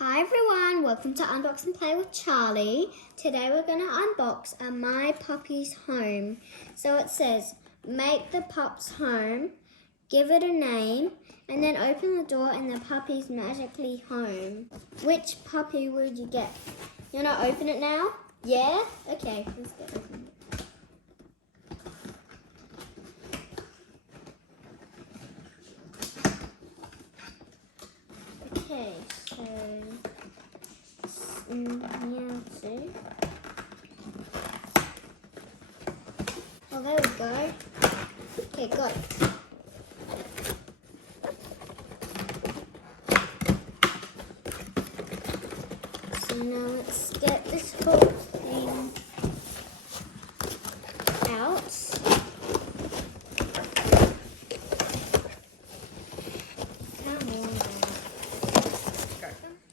Hi everyone, welcome to Unbox and Play with Charlie. Today we're going to unbox a My Puppy's Home. So it says, make the pup's home, give it a name, and then open the door and the puppy's magically home. Which puppy would you get? You want to open it now? Yeah? Okay, let's get open it. Okay, so yeah, see. Oh, there we go. Okay, got it. So now let's get this whole thing out.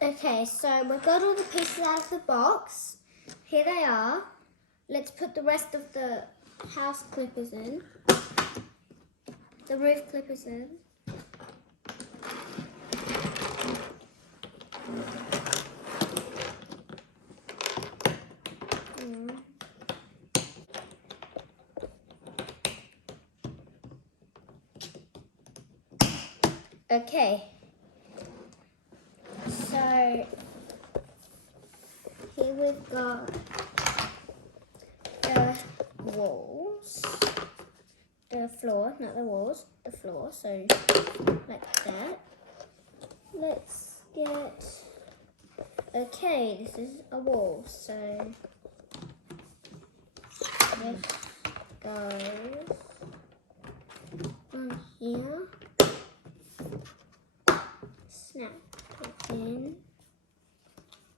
Okay, so we've got all the pieces out of the box. Here they are. Let's put the rest of the house clippers in. The roof clippers in. Okay. So here we've got the walls, the floor, not the walls, the floor, so like that. Let's get, okay, this is a wall, so this goes on here, snap it in.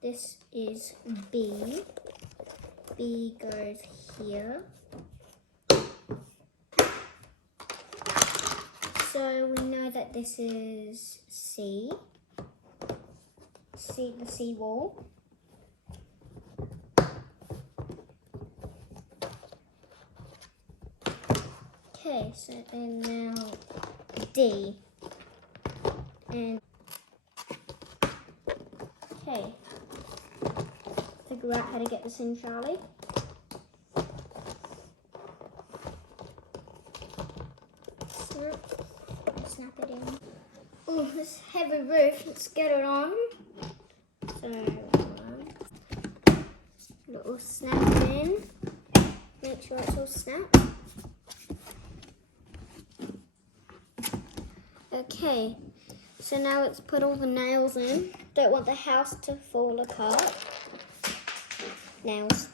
This is B. B goes here. So we know that this is C. C, the C wall. Okay, so then now D. And okay. Figure out how to get this in, Charlie. Snap it in. Oh, this heavy roof, let's get it on. So, little snap it in. Make sure it's all snapped. Okay, so now let's put all the nails in. Don't want the house to fall apart. Nails.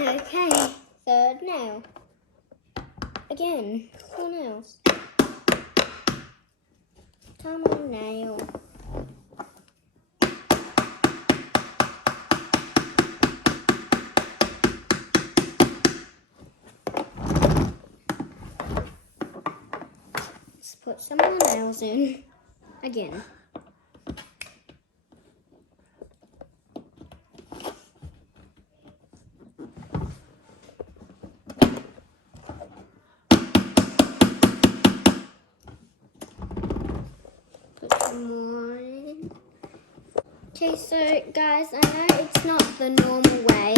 Okay, third nail. Again, 4 nails. Come on, nail. Let's put some more nails in. Again. More in. Okay, so guys, I know it's not the normal way.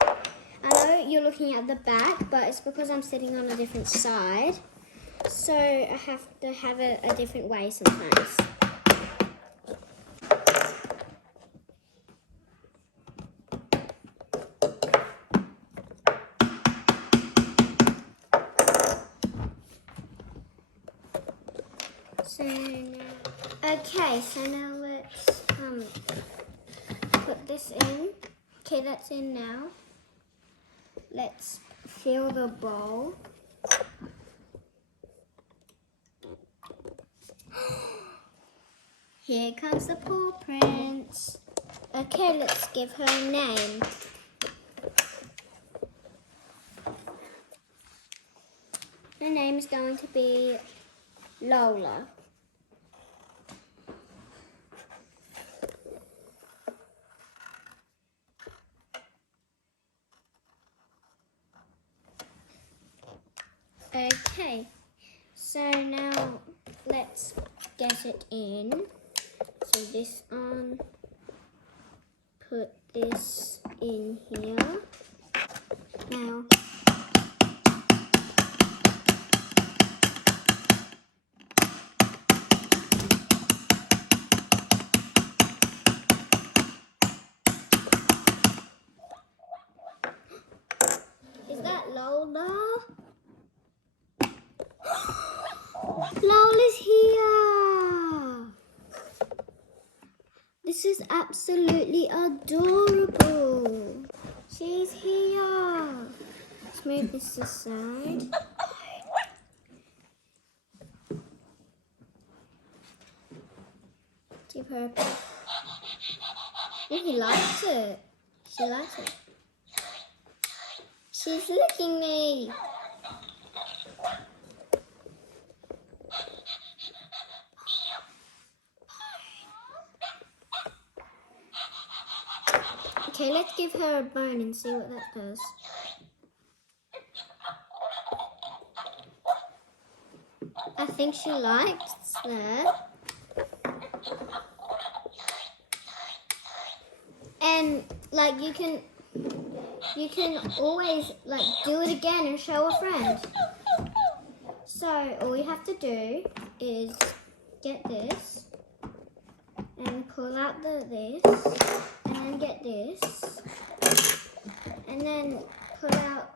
I know you're looking at the back, but it's because I'm sitting on a different side. So I have to have it a different way sometimes. So now, okay, so now let's put this in. Okay, that's in now. Let's fill the bowl. Here comes the paw prints. Okay, let's give her a name. Her name is going to be Lola. Okay, so now let's get it in. So this on, put this in here. Now, is that Lola? Lola's here! This is absolutely adorable. She's here. Let's move this aside. Give her a pet. Oh, he likes it. She likes it. She's licking me. Okay, let's give her a bone and see what that does. I think she likes that. And like you can always like do it again and show a friend. So all you have to do is get this and pull out this and then get this and then pull out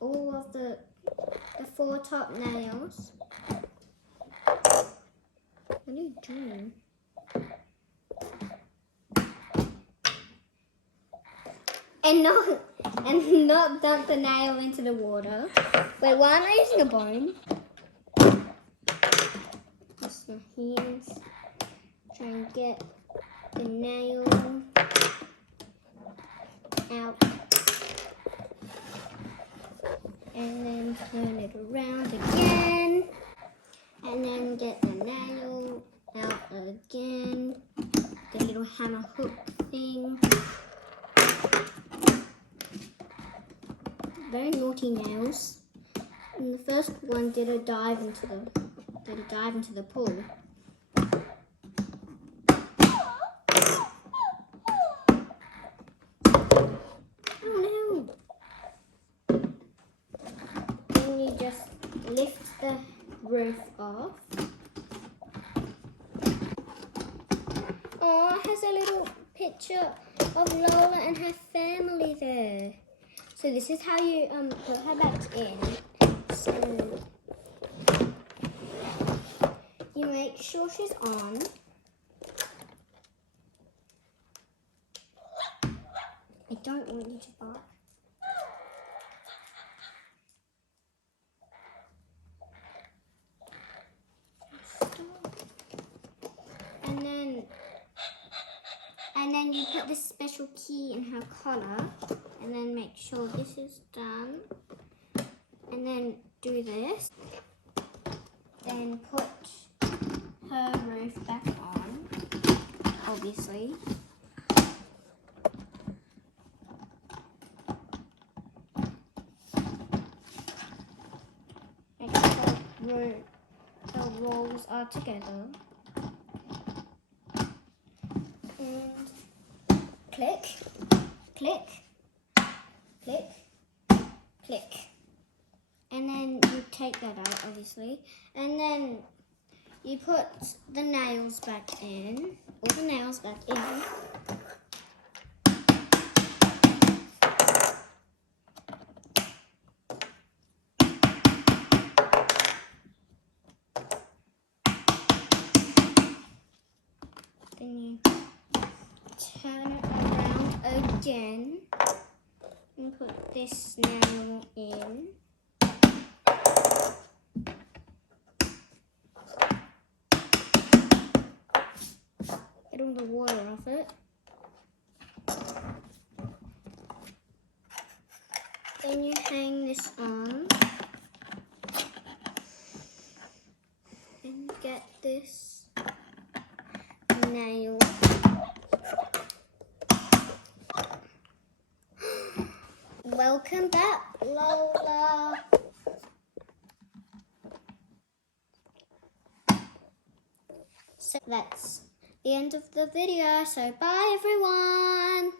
all of the 4 top nails. What are you doing? And not dump the nail into the water. Wait, why am I using a bone? Just my hands. Try and get the nail out. And then turn it around again. And then get the nail out again. The little hammer hook thing. Very naughty nails. And the first one did a dive into the pool. Oh no! Then you just lift the roof off. Oh, it has a little picture of Lola and her family there. So this is how you put her back in. So you make sure she's on. I don't want you to bark. And then you put this special key in her collar. And then make sure this is done. And then do this. Then put her roof back on, obviously. Make sure the rolls are together. And click, click. Click, click, and then you take that out obviously, and then you put the nails back in, all the nails back in, then you turn it around again. And put this nail in. Get all the water off it. Then you hang this on. And get this nail. Welcome back, Lola. So that's the end of the video. So bye everyone.